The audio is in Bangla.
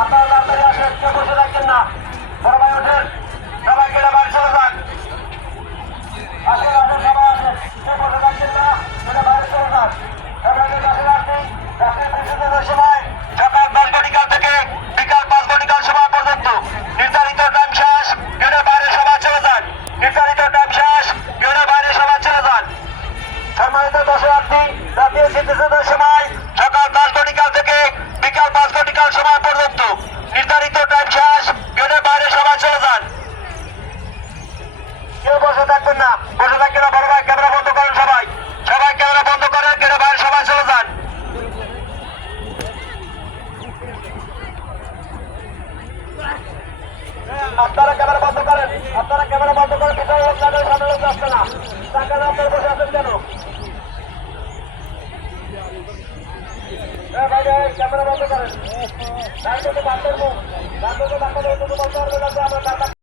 আপনারা তাড়াতাড়ি আসেন, কেউ বসে থাকবেন না। বড় ভাই ওঠেন, সবাই গেলে বাড়ি চলে যান। আসেন আসেন, সবাই আসেন, কেউ বসে থাকবেন না, গেলে বাইরে চলে যান। সবাইকে কাছে রাখছি। রাত্রির বিশুদ্ধের সময় সকাল 10 ঘটিকা থেকে বিকাল 5 ঘটিকার সময় পর্যন্ত নির্ধারিত টাইম শেষ, গেলে বাইরে সবাই চলে যান। নির্ধারিত টাইম শেষ, গেলে বাইরে সবাই চলে যান। সম্মানিত দর্শনার্থী, জাতীয় স্মৃতিসৌধের সময় সকাল 10 ঘটিকা থেকে বিকাল 5 ঘটিকার সময় পর্যন্ত নির্ধারিত টাইম শেষ, গেটের বাইরে সবাই চলে যান। কেউ বসে থাকবেন না, বসে থাকবেন না। বড় ভাই ক্যামেরা বন্ধ করেন, সবাই সবাই ক্যামেরা বন্ধ করেন, গেটের বাইরে সবাই চলে যান। আপনারা ক্যামেরা বন্ধ করেন, আপনারা ক্যামেরা বন্ধ করেন। ভিতরে লোক যাবে, সামনে লোক আসছে না। টাকা না আপনারা বসে আছেন কেন? ভাই ক্যামেরা বন্ধ করেন। ডান দিকে বান্ধব মুখ, ডান দিকে বান্ধব